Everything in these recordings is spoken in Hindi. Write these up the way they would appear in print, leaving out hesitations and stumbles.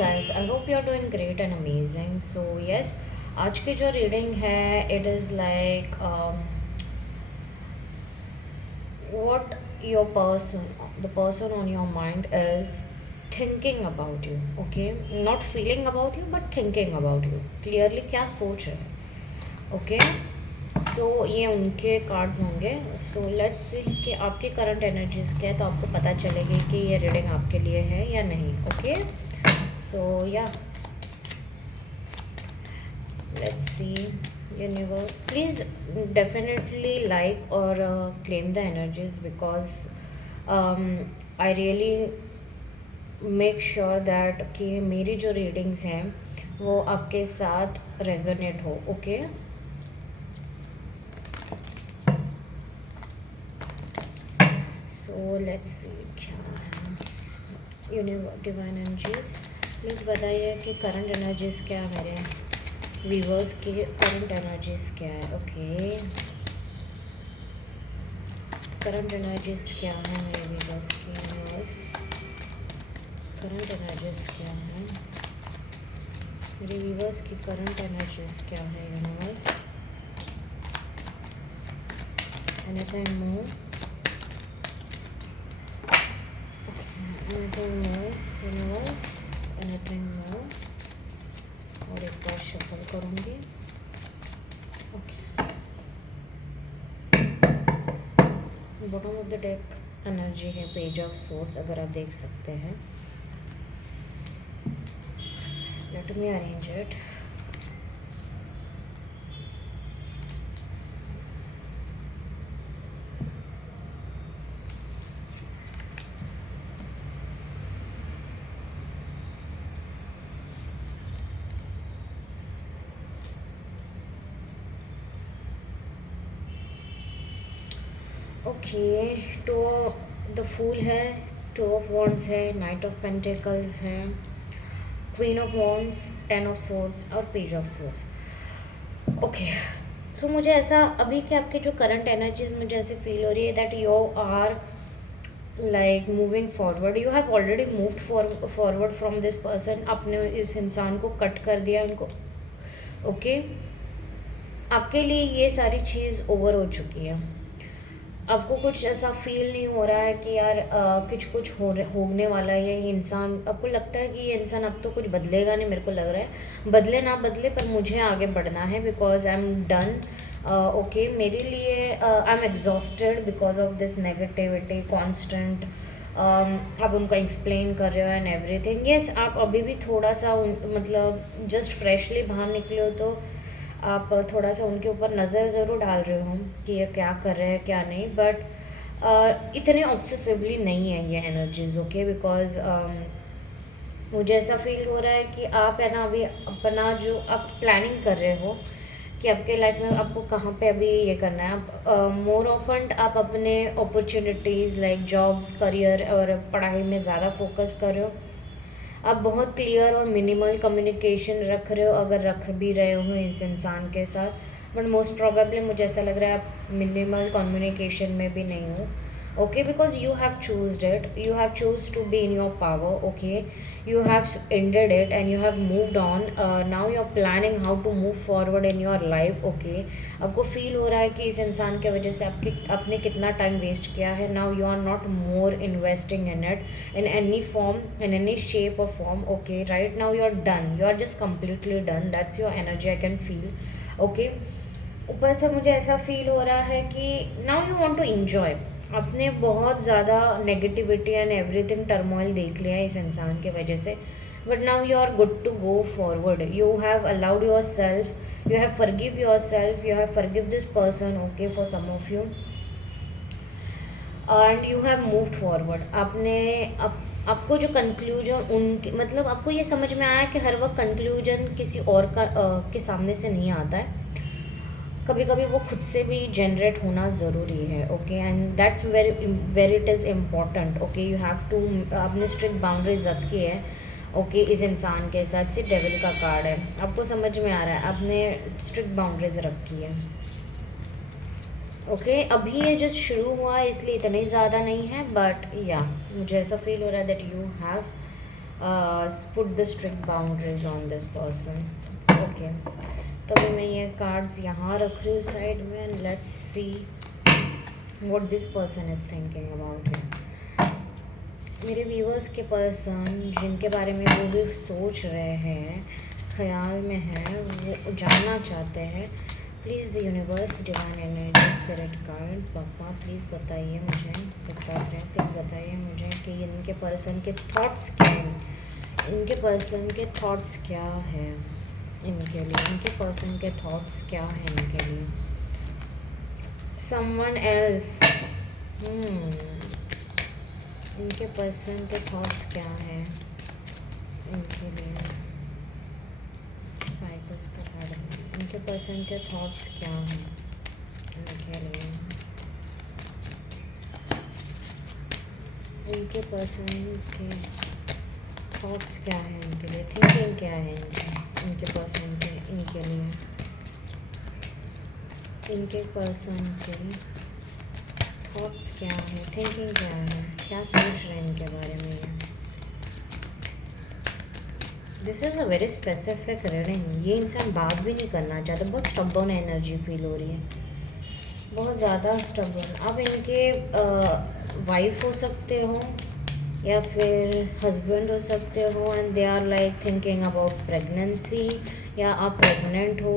guys, I hope you're doing great and amazing. So yes, आज की जो रीडिंग है it is like what your person, the person on your mind is thinking about you. Okay, not feeling about you but thinking about you. Clearly क्या सोच रहे हैं. Okay, सो ये उनके कार्ड्स होंगे. सो लेट्स सी कि आपकी करंट एनर्जीज क्या है, तो आपको पता चलेगी कि ये रीडिंग आपके लिए है या नहीं. Okay, so yeah let's see. Universe, please definitely like और claim the energies because I really make sure that कि मेरी जो रीडिंग्स हैं वो आपके साथ रेजोनेट हो. ओके, सो लेट्स सी क्या है. डिवाइन एनर्जीज, प्लीज़ बताइए कि करंट एनर्जीज क्या है मेरे व्यूवर्स की. करंट एनर्जीज क्या है. ओके, करंट एनर्जीज क्या है मेरे व्यूवर्स की. यूनिवर्स, करंट एनर्जीज क्या है मेरे व्यूवर्स की. करंट एनर्जीज क्या है universe. Anything more, anything more universe, anything more. और एक बार शफल करूँगी. Okay, bottom of the deck energy है पेज ऑफ सोर्ड्स, अगर आप देख सकते हैं. Let me arrange it. Okay, two the fool है, टू ऑफ वॉन्ड्स है, नाइट ऑफ पेंटिकल्स है, queen of wands, ten of swords और page of swords. Okay, so मुझे ऐसा अभी के आपके जो करंट एनर्जीज मुझे ऐसे फील हो रही है that you are like moving forward. You have already moved forward from this person. आपने इस इंसान को कट कर दिया उनको. ओके, आपके लिए ये सारी चीज़ ओवर हो चुकी है. आपको कुछ ऐसा फील नहीं हो रहा है कि यार कुछ होने वाला है. ये इंसान, आपको लगता है कि ये इंसान अब तो कुछ बदलेगा नहीं. मेरे को लग रहा है बदले ना बदले पर मुझे आगे बढ़ना है because I am done. Okay, मेरे लिए I am exhausted because of this negativity constant. आप उनको एक्सप्लेन कर रहे हो एंड एवरीथिंग. यस, आप अभी भी थोड़ा सा मतलब जस्ट फ्रेशली बाहर निकले हो तो आप थोड़ा सा उनके ऊपर नज़र ज़रूर डाल रहे हो कि ये क्या कर रहे हैं क्या नहीं. बट इतने ऑब्सेसिवली नहीं है ये एनर्जीज. ओके, बिकॉज मुझे ऐसा फील हो रहा है कि आप है ना अभी अपना जो आप प्लानिंग कर रहे हो कि आपके लाइफ में आपको कहाँ पे अभी ये करना है. आप मोर ऑफन आप अपने अपॉर्चुनिटीज़ लाइक जॉब्स, करियर और पढ़ाई में ज़्यादा फोकस कर रहे हो. आप बहुत क्लियर और मिनिमल कम्युनिकेशन रख रहे हो, अगर रख भी रहे हो इस इंसान के साथ. बट मोस्ट प्रोबेबली मुझे ऐसा लग रहा है आप मिनिमल कम्युनिकेशन में भी नहीं हो. Okay, because you have chosen it, you have chose to be in your power. Okay, you have ended it and you have moved on. Now you're planning how to move forward in your life. Okay, आपको फील हो रहा है कि इस इंसान के वजह से आपने कितना टाइम वेस्ट किया है. Now you are not more investing in it in any form, in any shape or form. Okay, right now you are done, you are just completely done. That's your energy, I can feel. Okay, ऊपर से मुझे ऐसा फील हो रहा है कि now you want to enjoy. आपने बहुत ज़्यादा नेगेटिविटी एंड एवरीथिंग टर्मोइल देख लिया है इस इंसान के वजह से. But now you are good to go forward. You have allowed yourself, you have forgive yourself, you have forgive this person. Okay, for some of you and you have moved forward. आपको जो कंक्लूजन उनके मतलब आपको ये समझ में आया कि हर वक्त कंक्लूजन किसी और का के सामने से नहीं आता है. कभी कभी वो खुद से भी जनरेट होना ज़रूरी है. Okay, and that's very it is important. Okay, you have to, आपने स्ट्रिक्ट बाउंड्रीज रखी है. ओके, इस इंसान के साथ से डेविल का कार्ड है. आपको समझ में आ रहा है आपने स्ट्रिक्ट बाउंड्रीज रखी है. ओके, अभी ये जस्ट शुरू हुआ है इसलिए इतने ज़्यादा नहीं है. बट या मुझे ऐसा फील हो रहा है that you have put the strict boundaries on this person. Okay, तो अभी मैं ये कार्ड्स यहाँ रख रही हूँ साइड में, and let's see what this person is thinking about it. मेरे व्यूअर्स के पर्सन जिनके बारे में वो भी सोच रहे हैं, ख्याल में हैं, वो जानना चाहते हैं, please the universe, divine energy, spirit guides, Baba please बताइए मुझे, बता रहे हैं प्लीज़ बताइए मुझे कि इनके पर्सन के थॉट्स क्या हैं, इनके पर्सन के थॉट्स क्या हैं इनके लिए, इनके पर्सन के थॉट्स क्या हैं इनके लिए। समवन एल्स, इनके पर्सन के थॉट्स क्या हैं इनके लिए। साइकिल्स का कार्ड, इनके पर्सन के थॉट्स क्या हैं इनके लिए, इनके पर्सन के थॉट्स क्या हैं इनके लिए, थिंकिंग क्या है इनके पर्सन के इनके लिए, इनके पर्सन के थॉट्स क्या है, थिंकिंग क्या है, क्या सोच रहे हैं इनके बारे में ये। This is a very specific reading. ये इंसान बात भी नहीं करना चाहता, बहुत स्टबर्न एनर्जी फील हो रही है, बहुत ज़्यादा स्टबर्न। आप इनके वाइफ हो सकते हो या फिर हस्बैंड हो सकते हो, and they are like thinking about pregnancy, या आप प्रेग्नेंट हो,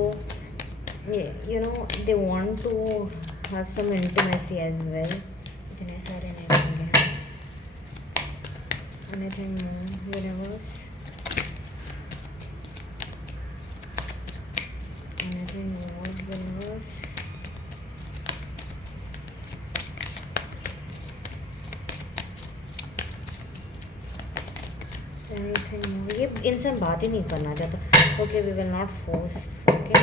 you know they want to have some intimacy as well. इतने सारे नहीं होंगे। Anything more universe, anything more universe, anything more. ये इंसान बात ही नहीं करना चाहता। Okay, we will not force. Okay,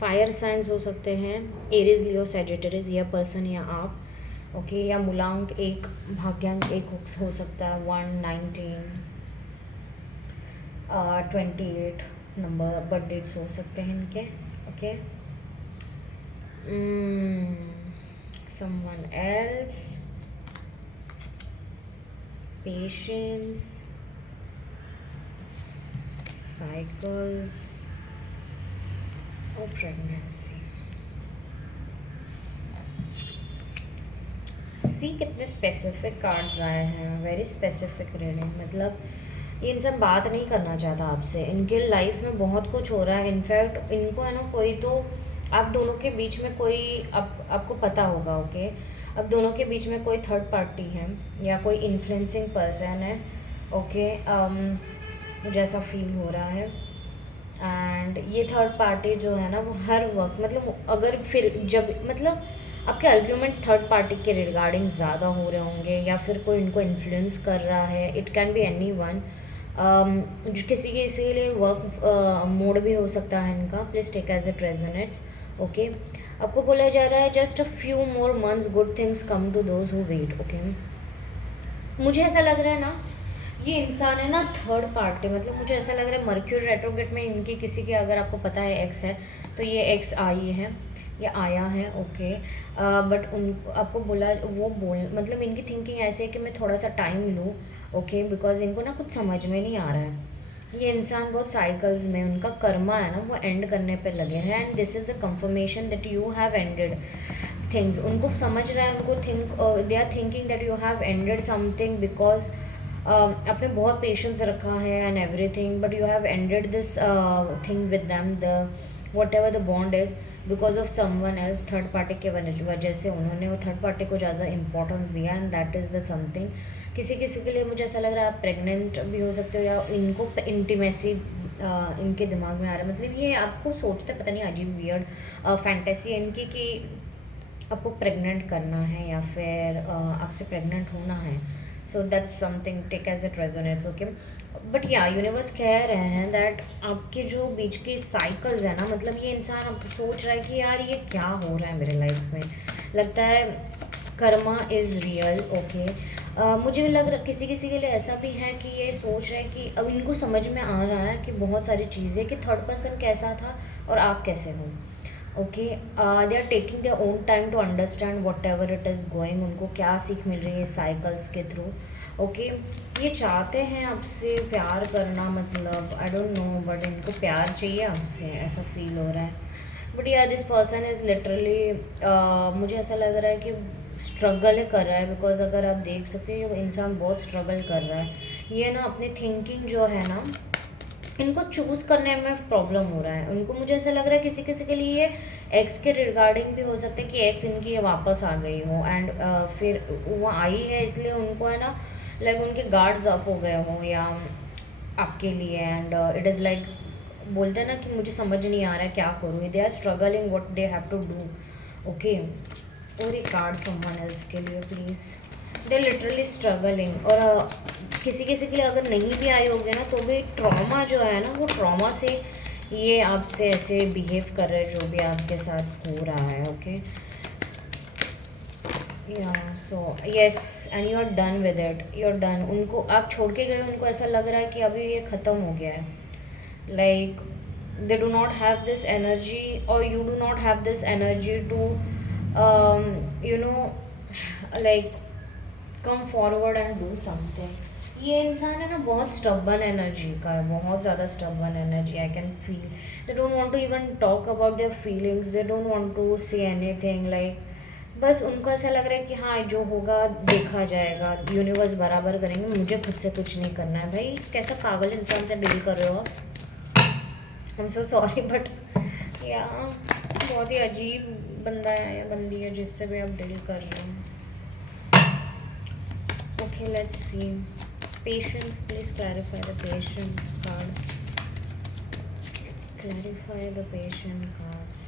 fire signs हो सकते हैं, एरीज, लियो, सैजिटेरियस, या पर्सन या आप। ओके, या मूलांक 1, भाग्यांक 1 हो सकता है, 1, 19, 28 नंबर बर्थ डेट्स हो सकते हैं इनके। Okay, someone else, patience, cycles और प्रेगनेंसी। सी कितने स्पेसिफिक कार्ड्स आए हैं, वेरी स्पेसिफिक रीडिंग। मतलब ये इंसान बात नहीं करना चाहता आपसे, इनके लाइफ में बहुत कुछ हो रहा है। इनफैक्ट इनको है ना, कोई तो आप दोनों के बीच में कोई आपको पता होगा। ओके, अब दोनों के बीच में कोई थर्ड पार्टी है या कोई इन्फ्लुएंसिंग पर्सन है। ओके, मुझे ऐसा फील हो रहा है। एंड ये थर्ड पार्टी जो है ना, वो हर वक्त, मतलब अगर फिर जब मतलब आपके आर्ग्यूमेंट्स थर्ड पार्टी के रिगार्डिंग ज़्यादा हो रहे होंगे, या फिर कोई इनको इन्फ्लुएंस कर रहा है। It can be any one, किसी के इसीलिए वर्क मोड भी हो सकता है इनका। Please take as it resonates. Okay, आपको बोला जा रहा है just a few more months, good things come to those who wait. Okay, मुझे ऐसा लग रहा है ना, ये इंसान है ना थर्ड पार्टी, मतलब मुझे ऐसा लग रहा है मर्क्यूरी रेट्रोग्रेड में इनकी किसी के, अगर आपको पता है एक्स है, तो ये एक्स आई है या आया है। ओके, बट उन आपको बोला वो बोल, मतलब इनकी थिंकिंग ऐसे है कि मैं थोड़ा सा टाइम लूँ। ओके, बिकॉज इनको ना कुछ समझ में नहीं आ रहा है। ये इंसान बहुत साइकिल्स में, उनका कर्मा है ना वो एंड करने पे लगे हैं, and this is the confirmation that you have ended things. उनको समझ रहा है, उनको they are thinking that you have ended something, because आपने बहुत पेशेंस रखा है and everything, but you have ended this thing with them, the whatever the bond is, because of someone else. Third party के वजह से उन्होंने वो थर्ड पार्टी को ज़्यादा इंपॉर्टेंस दिया, and that is the something. किसी किसी के लिए मुझे ऐसा लग रहा है आप प्रेग्नेंट भी हो सकते हो, या इनको इंटीमेसी इनके दिमाग में आ रहा है। मतलब ये आपको सोचते पता नहीं, अजीब वियर्ड फैंटेसी है इनकी कि आपको प्रेग्नेंट करना है या फिर आपसे प्रेग्नेंट होना है। So that's something, take as it resonates. Okay, but yeah universe कह रहे हैं दैट आपके जो बीच की साइकिल्स है ना, मतलब ये इंसान अब सोच रहा है कि यार ये क्या हो रहा है मेरे लाइफ में। लगता है कर्मा इज़ रियल। ओके, मुझे भी लग रहा किसी किसी के लिए ऐसा भी है कि ये सोच रहे हैं कि अब इनको समझ में आ रहा है कि बहुत सारी चीज़ें, कि थर्ड पर्सन कैसा था और आप कैसे हो। Okay, they are taking their own time to understand whatever it is going, उनको क्या सीख मिल रही है साइकिल्स के थ्रू। ओके, ये चाहते हैं आपसे प्यार करना, मतलब आई डोंट नो, बट इनको प्यार चाहिए आपसे, ऐसा फील हो रहा है। बट यार दिस पर्सन इज़ लिटरली, मुझे ऐसा लग रहा है कि स्ट्रगल कर रहा है, बिकॉज अगर आप देख सकते हैं ये इंसान बहुत स्ट्रगल कर रहा है। ये ना अपनी थिंकिंग जो है ना, इनको चूज़ करने में प्रॉब्लम हो रहा है। उनको, मुझे ऐसा लग रहा है किसी किसी के लिए ये एक्स के रिगार्डिंग भी हो सकता है कि एक्स इनकी ये वापस आ गई हो, एंड फिर वो आई है इसलिए उनको है ना, लाइक उनके गार्ड्स अप हो गए हों या आपके लिए, एंड इट इज़ लाइक बोलते हैं ना कि मुझे समझ नहीं आ रहा है क्या करूँ, they are struggling what they have to do. Okay, और एक कार्ड समवन एल्स के लिए प्लीज़, दे लिटरली स्ट्रगलिंग। और किसी किसी के लिए अगर नहीं भी आए होगे ना, तो भी ट्रॉमा जो है ना, वो ट्रॉमा से ये आपसे ऐसे बिहेव कर रहे हैं, जो भी आपके साथ हो रहा है। Okay, yeah so yes, and you are done with it, you are done. उनको आप छोड़ के गए, उनको ऐसा लग रहा है कि अभी ये ख़त्म हो गया है, like they do not have this energy, or you do not have this energy to you know, like come forward and do something। ये इंसान है ना बहुत स्टबन एनर्जी का है, बहुत ज़्यादा stubborn energy, I can feel. They don't want to even talk about their feelings, they don't want to say anything, like बस उनको ऐसा लग रहा है कि हाँ जो होगा देखा जाएगा, यूनिवर्स बराबर करेंगे, मुझे खुद से कुछ नहीं करना है। भाई कैसा पागल इंसान से डील कर रहे हो आप, I am so sorry, but या बहुत ही अजीब बंदा है या बंदी है जिससे भी आप डील कर रहे हो। Okay, let's see patience, please clarify the patience card, clarify the patient cards.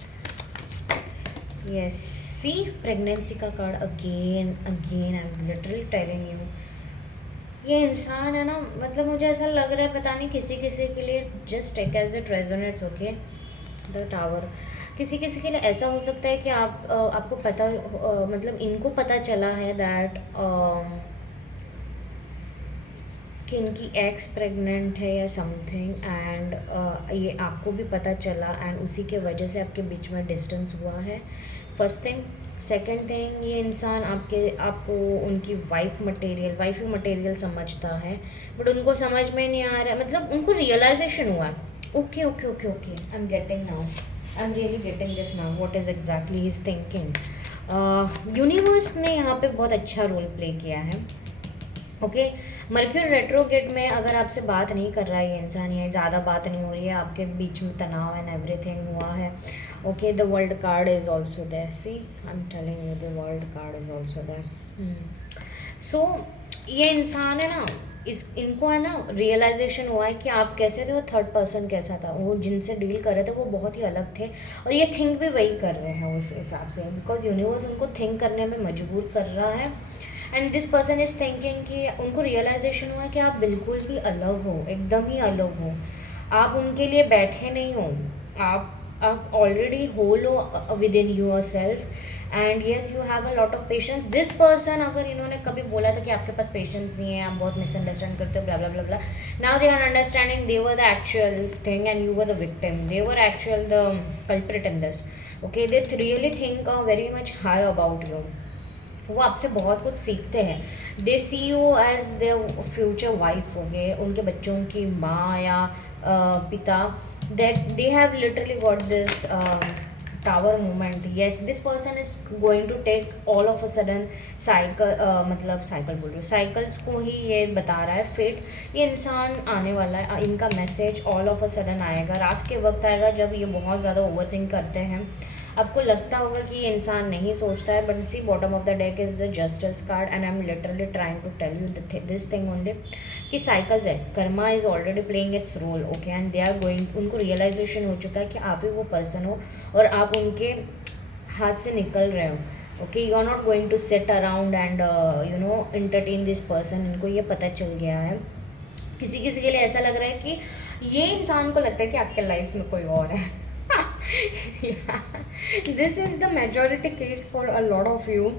Yes, see pregnancy का card again again, I am literally telling you, ये इंसान है ना, मतलब मुझे ऐसा लग रहा है पता नहीं किसी किसी के लिए, just take as it resonates. Okay, the tower, किसी किसी के लिए ऐसा हो सकता है कि आपको पता, मतलब इनको पता चला है दैट कि इनकी एक्स प्रेग्नेंट है या समथिंग, एंड ये आपको भी पता चला, एंड उसी के वजह से आपके बीच में डिस्टेंस हुआ है, फर्स्ट थिंग। सेकेंड थिंग, ये इंसान आपको उनकी वाइफ मटेरियल समझता है, बट उनको समझ में नहीं आ रहा है, मतलब उनको रियलाइजेशन हुआ है। Okay okay okay okay, I am getting now, I am really getting this now, what is exactly is thinking. Universe ने यहाँ पे बहुत अच्छा रोल प्ले किया है। ओके, मर्क्यूरी रेट्रोगेट में अगर आपसे बात नहीं कर रहा है ये इंसान, ये ज़्यादा बात नहीं हो रही है, आपके बीच में तनाव एंड एवरीथिंग हुआ है। Okay, the world card is also there, see I am telling you, the world card is also there. So ये इंसान है ना, इनको है ना रियलाइजेशन हुआ है कि आप कैसे थे, वो थर्ड पर्सन कैसा था, वो जिनसे डील कर रहे थे वो बहुत ही अलग थे, और ये थिंक भी वही कर रहे हैं उस हिसाब से, बिकॉज यूनिवर्स उनको थिंक करने में मजबूर कर रहा है। And this person is thinking कि उनको रियलाइजेशन हुआ कि आप बिल्कुल भी अलग हो, एकदम ही अलग हो, आप उनके लिए बैठे नहीं हो, आप ऑलरेडी होल हो within yourself, and yes you have a lot of patience. This person, अगर इन्होंने कभी बोला था कि आपके पास पेशेंस नहीं है, आप बहुत मिसअंडरस्टैंड करते हो, blah blah blah blah, now they are understanding they were the actual thing and you were the victim, they were actual the culprit in this. Okay, they really think very much high about you, वो आपसे बहुत कुछ सीखते हैं, they see you as their future wife, हो गए उनके बच्चों की माँ या पिता, that they have literally got this tower moment. Yes, this person is going to take all of a sudden cycle, मतलब साइकिल बोल रही हूँ, साइकिल्स को ही ये बता रहा है फेट, ये इंसान आने वाला है, इनका message all of a sudden आएगा, रात के वक्त आएगा जब ये बहुत ज़्यादा ओवर थिंक करते हैं। आपको लगता होगा कि ये इंसान नहीं सोचता है, but see bottom of the deck is the justice card, and I am literally trying to tell you this thing only कि साइकिल्स है, karma is already playing its role. Okay, and they are going, उनको रियलाइजेशन हो चुका है कि आप ही वो पर्सन हो और आप उनके हाथ से निकल रहे हो। Okay, you are not going to sit around and you know entertain this person, इनको ये पता चल गया है। किसी किसी के लिए ऐसा लग रहा है कि ये इंसान को लगता है कि आपके लाइफ में कोई और है। Yeah, this is the majority case for a lot of you.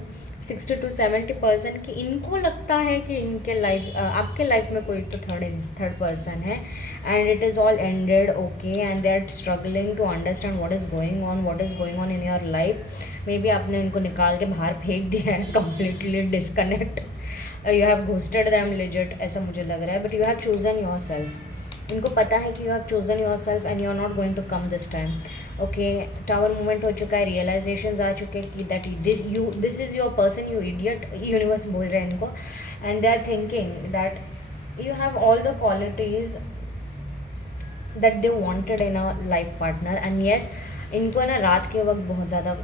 60 to 70% कि इनको लगता है कि इनके लाइफ आपके लाइफ में कोई तो थर्ड पर्सन है, and it is all ended, okay, and they are struggling to understand what is going on in your life. Maybe आपने इनको निकाल के बाहर फेंक दिया है, completely disconnect, you have ghosted them legit, ऐसा मुझे लग रहा है, but you have chosen yourself. इनको पता है कि you have chosen yourself and you are not going to come this time. Okay, tower movement हो चुका है, रियलाइजेशन आ चुके हैं कि that this is your person, you idiot, universe बोल रहे हैं इनको, and they are thinking that you have all the qualities that they wanted in a life partner. And yes, इनको ना रात के वक्त बहुत ज़्यादा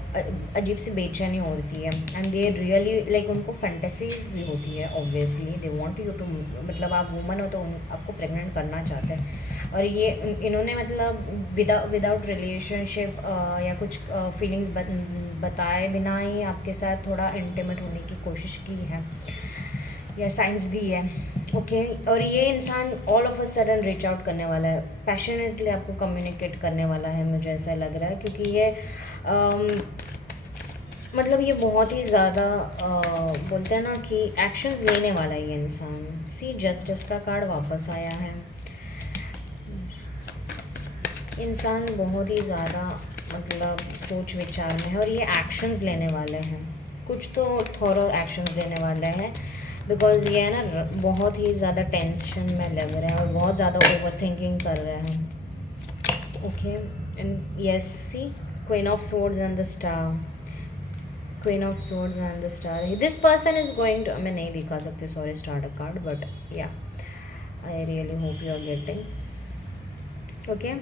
अजीब सी बेचैनी होती है, एंड दे रियली लाइक उनको फैंटेसीज भी होती है, obviously they want you to, मतलब आप वुमन हो तो आपको प्रेग्नेंट करना चाहते हैं, और ये इन्होंने मतलब विदाउट रिलेशनशिप या कुछ फीलिंग्स बताए बिना ही आपके साथ थोड़ा इंटीमेट होने की कोशिश की है या साइंस दी है। ओके, और ये इंसान all of a sudden reach out करने वाला है, पैशनेटली आपको कम्युनिकेट करने वाला है, मुझे ऐसा लग रहा है, क्योंकि ये मतलब ये बहुत ही ज़्यादा बोलते हैं ना कि एक्शंस लेने वाला है ये इंसान। सी, जस्टिस का कार्ड वापस आया है। इंसान बहुत ही ज़्यादा मतलब सोच विचार में है, और ये एक्शंस लेने वाले हैं, कुछ तो थॉरो एक्शंस लेने वाले हैं, बिकॉज ये है ना बहुत ही ज़्यादा टेंशन में लग रहे हैं और बहुत ज़्यादा ओवर थिंकिंग कर रहे हैं। Okay, and yes, see, queen of swords and the star, queen of swords and the star, this person is going to, मैं नहीं दिखा सकती sorry star card, but yeah I really hope you are getting. Okay,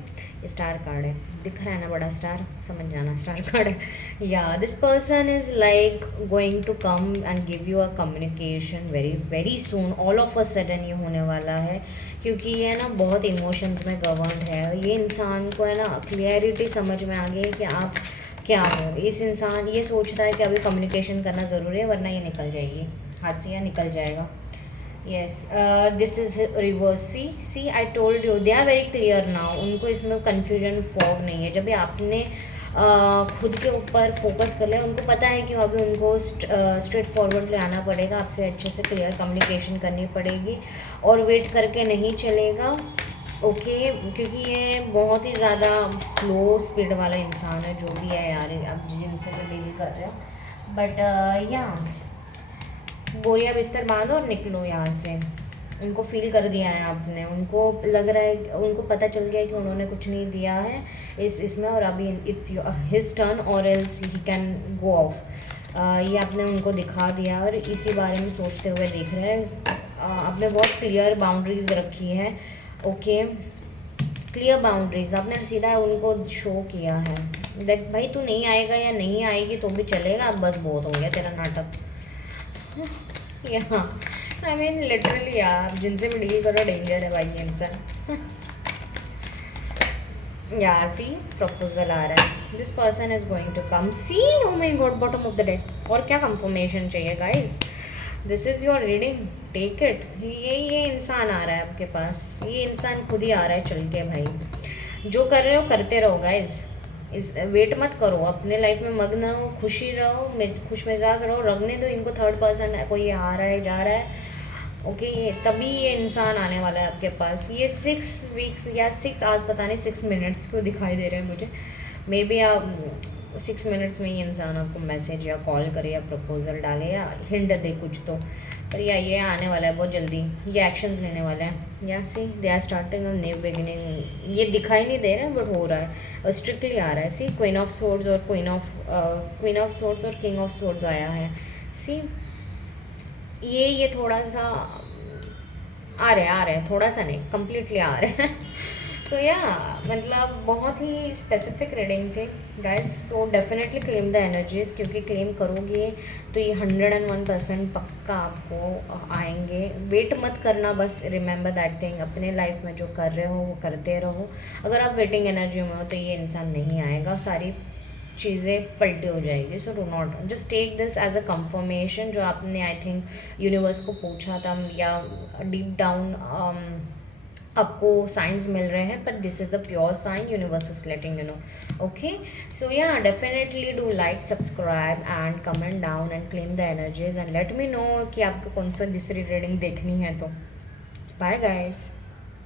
star card है, दिख रहा है ना बड़ा स्टार, समझ जाना स्टार कार्ड है। Yeah this person is like going to come and give you a communication very very soon, all of a sudden ये होने वाला है, क्योंकि ये ना बहुत इमोशंस में गवर्नड है। ये इंसान को है ना क्लियरिटी समझ में आ गई है कि आप क्या हो। इस इंसान ये सोचता है कि अभी कम्युनिकेशन करना ज़रूरी है, वरना ये निकल जाएगी हाथ से, या निकल जाएगा। yes, this is reverse, see I told you they are very clear now, उनको इसमें confusion fog नहीं है। जब भी आपने खुद के ऊपर फोकस कर लिया, उनको पता है कि अभी उनको स्ट्रेट फॉरवर्डली आना पड़ेगा, आपसे अच्छे से क्लियर कम्युनिकेशन करनी पड़ेगी, और वेट करके नहीं चलेगा। ओके, क्योंकि ये बहुत ही ज़्यादा स्लो स्पीड वाला इंसान है, जो भी है यार आप जिनसे भी डील कर रहे हो, बट या बोरिया बिस्तर बांधो और निकलो यहाँ से। उनको फील कर दिया है आपने, उनको लग रहा है, उनको पता चल गया है कि उन्होंने कुछ नहीं दिया है इसमें, और अभी इट्स हिज टर्न और else he can go of. ये आपने उनको दिखा दिया और इसी बारे में सोचते हुए देख रहे हैं। आपने बहुत क्लियर बाउंड्रीज रखी है। ओके, क्लियर बाउंड्रीज आपने सीधा उनको शो किया है दैट भाई तू नहीं आएगा या नहीं आएगी तो भी चलेगा, अब बस बहुत हो गया तेरा नाटक। या आई मीन लिटरली यार, जिनसे भी डील करो डेंजर है भाई ये इंसान। या सी, प्रपोजल आ रहा है, this person is going to come, see, oh my god, bottom of the deck. और क्या कंफर्मेशन चाहिए guys, this is your reading, take it. ये इंसान आ रहा है आपके पास, ये इंसान खुद ही आ रहा है चल के। भाई जो कर रहे हो करते रहो गाइज, वेट मत करो, अपने लाइफ में मग्न रहो, खुशी रहो, खुश मिजाज रहो, रखने दो इनको। थर्ड पर्सन कोई आ रहा है जा रहा है, ओके, ये तभी ये इंसान आने वाला है आपके पास। ये 6 वीक्स या 6 आवर्स, पता नहीं 6 मिनट्स क्यों दिखाई दे रहे हैं मुझे, मे बी आप 6 मिनट्स में ये इंसान आपको मैसेज या कॉल करे या प्रपोजल डाले या हिंट दे कुछ तो, पर या ये आने वाला है बहुत जल्दी, ये एक्शंस लेने वाले हैं। Yeah see, they are starting a new beginning, ये दिखाई नहीं दे रहा है बट हो रहा है, और स्ट्रिक्टली आ रहा है। सी, क्वीन ऑफ सोर्ड्स और क्वीन ऑफ सोर्ड्स और किंग ऑफ सोर्ड्स आया है। सी, ये थोड़ा सा आ रहे हैं, थोड़ा सा नहीं, कम्प्लीटली आ रहे हैं। सो या मतलब बहुत ही स्पेसिफिक रीडिंग थे guys. So definitely claim the energies, क्योंकि क्लेम करोगे तो ये 101% पक्का आपको आएंगे। वेट मत करना, बस रिमेंबर दैट थिंग, अपने लाइफ में जो कर रहे हो वो करते रहो। अगर आप वेटिंग एनर्जी में हो तो ये इंसान नहीं आएगा, सारी चीज़ें पलटी हो जाएगी। So do not, just take this as a confirmation, जो आपने आई थिंक यूनिवर्स को पूछा था, या डीप डाउन आपको साइंस मिल रहे हैं, पर this is the pure sign, universe is letting you know. Okay, so yeah definitely do like, subscribe and comment down and claim the energies and let me know कि आपको कौन सा दूसरी रीडिंग देखनी है. तो बाय गाइस.